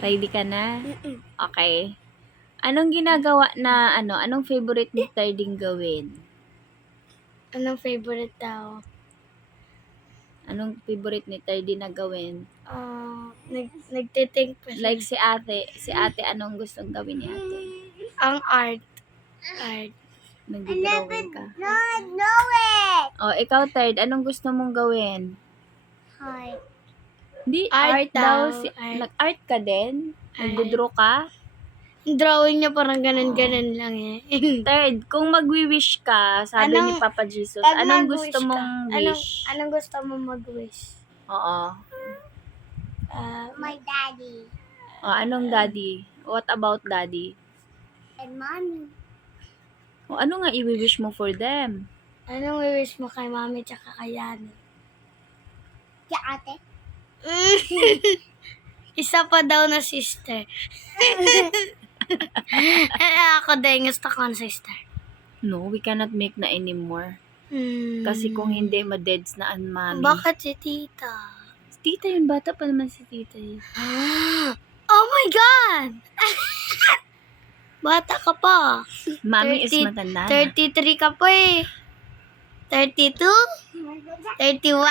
Ready ka na? Okay. Anong ginagawa na, anong favorite ni Tarding gawin? Anong favorite daw? Anong favorite ni Tardy na gawin? Nagtitink pa siya. Like si ate, anong gustong gawin ni ate? Ang art. Nag-drawing ka. No, know it. O, ikaw, Third, anong gusto mong gawin? Heart. Hindi, Art art daw. daw, art. Nag-art ka din? Art. Nag-draw ka? Yung drawing niya parang ganun lang eh. Third, kung magwi-wish ka, sabi ni Papa Jesus, Pag anong mag-wish gusto ka, mong wish? Anong gusto mong mag-wish? Oo. My daddy O, anong daddy? What about daddy? and mommy. O, ano nga i-wish mo for them? Anong wish mo kay mami tsaka kay Yani? Si ate. Isa pa daw na sister. Ako din, gusto ko ng sister. No, we cannot make na anymore. Kasi kung hindi, ma-deads na ang mami. Bakit si tita? Si tita yun, bata pa naman si tita yun. Oh my God! Bata ka pa. Mami is 30 matanda na. 33 ka pa eh. 32? 31?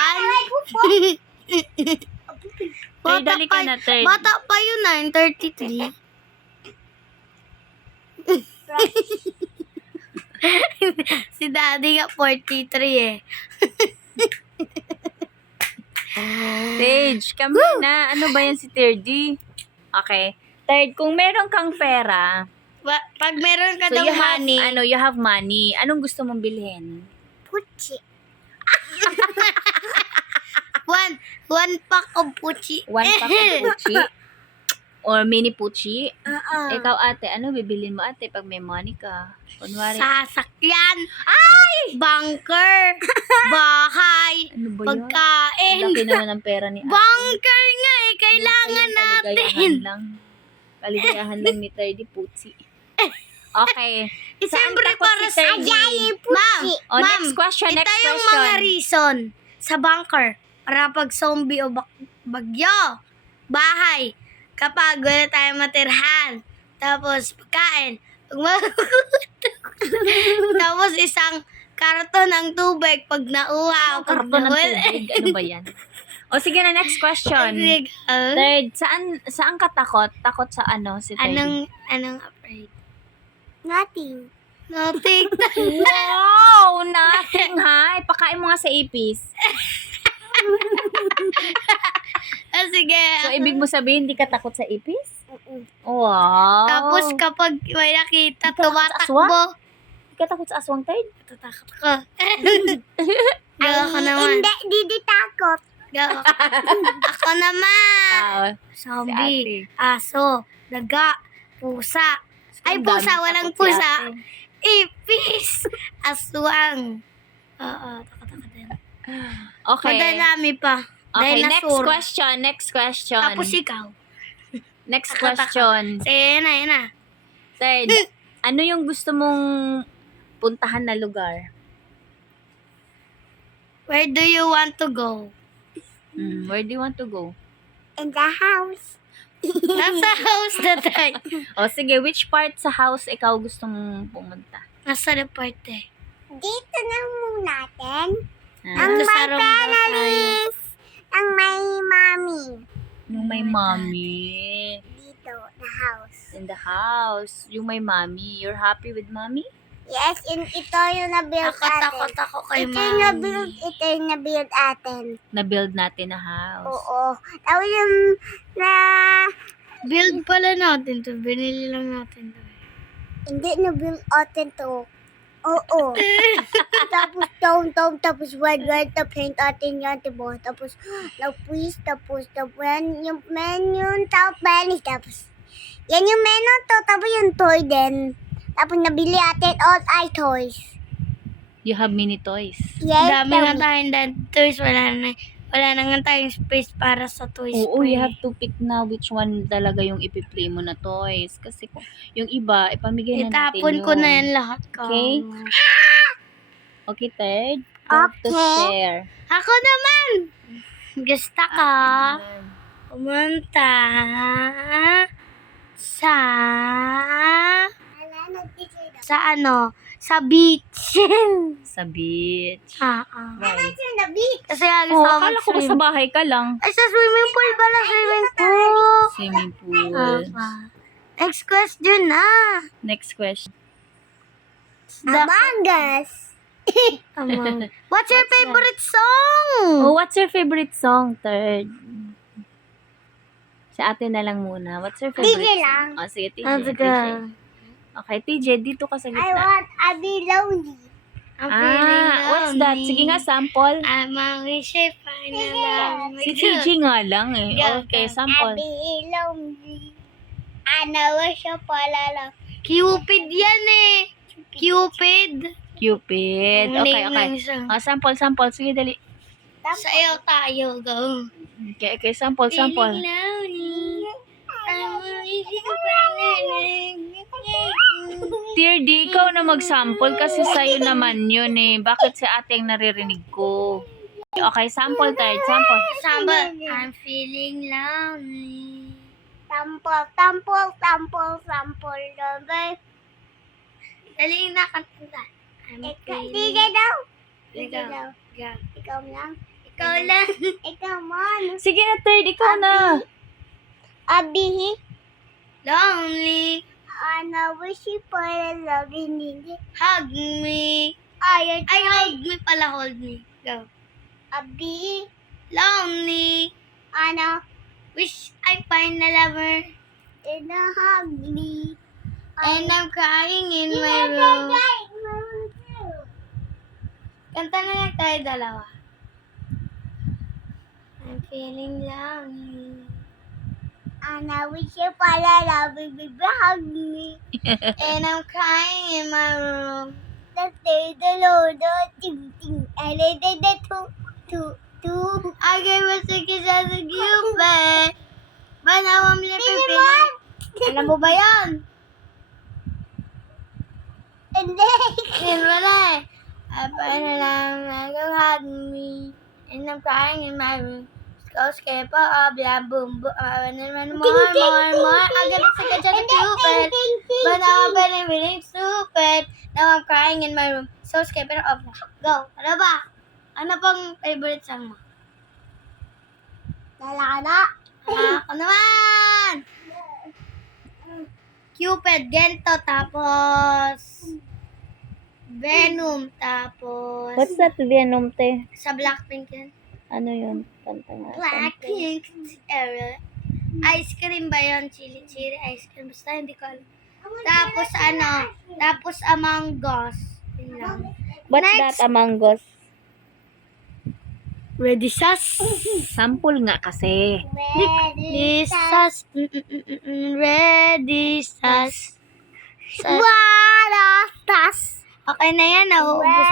Third, dali ka na, Third. Bata pa yun na, yung 33. Si daddy nga 43 eh. Stage, kami na. Ano ba yan si Thirdy? Okay. Third, kung meron kang pera, Pag meron ka so daw you have, money, you have money, anong gusto mong bilhin? Puchi. one pack of puchi. One pack of puchi? Or mini puchi? Uh-uh. Ikaw, ate, ano bibilin mo, ate, pag may money ka? Kunwari, Sasakyan. Ay! Bunker. Bahay. ano ba yun? Pagkain. Ang laki naman ng pera ni ate. Bunker nga eh. Kailangan natin. Kaligayahan lang ni Thirdy Putsi. Okay. Saan Siyempre takot para si sa Thirdy? Ma'am, O, next question, ito next yung question. mga reason sa bunker para pag zombie o bagyo, bahay, kapag wala tayong matirhan, tapos pagkain, tapos isang karton ng tubig pag nauhaw, pag Karton ng tubig. Ano ba yan? O, sige na, next question. Third, saan ka takot? Takot sa si Thirdy? Anong afraid? Nothing. Nothing. Wow! Nothing, ha? Ipakain mo nga sa ipis. Sige. So, ibig mo sabihin, hindi ka takot sa ipis? Wow! Tapos kapag may nakita, Di ka takot sa tumatakbo. Hindi ka takot sa aswang, Third? Tatakot ko. Gawa ko naman. Hindi takot. Gawa. Ako naman. Zombie, aso, daga, pusa. Ay, Ang pusa, daming walang takot si pusa. ate. Ipis, aswang. Oo, takot din. Okay. Madalami pa. Okay, Dinosaur. next question. Tapos ikaw. Next Takot ako. question. Sige, yan na. Third, ano yung gusto mong puntahan na lugar? Where do you want to go? Where do you want to go? In the house. Nasa house na tayo. O sige, which part sa house ikaw gusto mong pumunta? Nasa reparte. Dito na muna natin. Ah, Dito sa room daw tayo. Ang may mommy. yung may mommy. Dito, the house. In the house. Yung may mommy. You're happy with mommy? Yes, ito yung na-build Takot atin. ako kay Ito yung na-build, mami. ito yung na-build atin. Na-build natin na house. Oo. Tapos yung na... Build pala natin to. Binili lang natin to. Hindi na-build atin to. Oo. Tapos tapos red, tapos paint atin yan, diba? Tapos nag-freeze, tapos yung menu, tapos yan yung menu to, tapos yung toy din. Tapos nabili atin all our toys. You have mini toys. Yes, Dami nga tayong toys. Wala na nga tayong space para sa toys. Oo, you have to pick na which one talaga yung ipi-play mo na toys. Kasi kung yung iba, ipamigay na natin Itapon yun. ko na yan lahat ko. Okay? Okay, Third? You have to Okay. share. Ako naman! Gusto ko Ayan. pumunta Sa sa beach. Sa beach. Why? Why? In the beach. Kasi lagi Oh, sa akala ko sa bahay ka lang. Ay, sa swimming pool pala, swimming pool. Swimming pool. Next question na. Next question. Among Us. What's your What's favorite song? Oh, what's your favorite song? Third. Sa atin na lang muna. What's your favorite TJ song? lang. Oh, sige, TJ. Let's TJ. go. Okay, TJ, dito ka sa I gitna. want to be lonely. I'm feeling What's that? lonely. Sige nga, sample. I'm a wish I find a love. Si TJ nga lang eh. Go, Okay, go. sample. I be lonely. I know it's your palala. Cupid yan eh. Cupid. Cupid. Ang Okay, name okay. ng song. Sample, sample. Sige, dali. Sayaw tayo, go. Okay, okay, sample, sample. Feeling lonely. I'm a wish I find a love. Dear D, ikaw na mag-sample kasi sa'yo naman yun eh. Bakit si ate ang naririnig ko? Okay, sample tayo. Sample. Samba. I'm feeling lonely. Tampol, tampol, tampol, tampol, tampol. Dali na kanta. I'm feeling. DJ daw. DJ Ikaw. daw. Go. Ikaw lang. Ikaw lang. Ikaw man. Sige na, third. Ikaw na. Abihi. Lonely. Ana wish you for a loving need. Hug me. Ay, Ay, hold me pala, hold me. Go. Abi. Lonely. Ana. Wish I find a lover. In a hug me. And I'm crying in my room. Kanta na lang tayo dalawa. I'm feeling lonely. Ana wish you for a loving baby. Hug me. And I'm crying in my room. The Lord, ting ting. I did the two. I gave a kiss as a Cupid. But now I'm living feeling. Alam mo ba yan? And then. Yun wala eh. I find a lover to hug me. And I'm crying in my room. Go skip up, blah, boom, boom. I want to run more. I got to get to Cupid. But now I'm feeling stupid. Now I'm crying in my room. So skip it up. Go. Ano ba? Ano pang favorite song mo? Lalala. Ako naman! Cupid, Gento, tapos Venom, tapos What's that Venom, te? sa Blackpink yun. Ano yun? Kanta nga. Blackpink, ice cream ba yun? Chili ice cream. Basta hindi ko alam. Tapos Among Us. Yun lang. What's Next. that Among Us? Ready, sus? Sample nga kasi. Ready, sus? Ready, sus? What a tas. Okay na yan, nauubos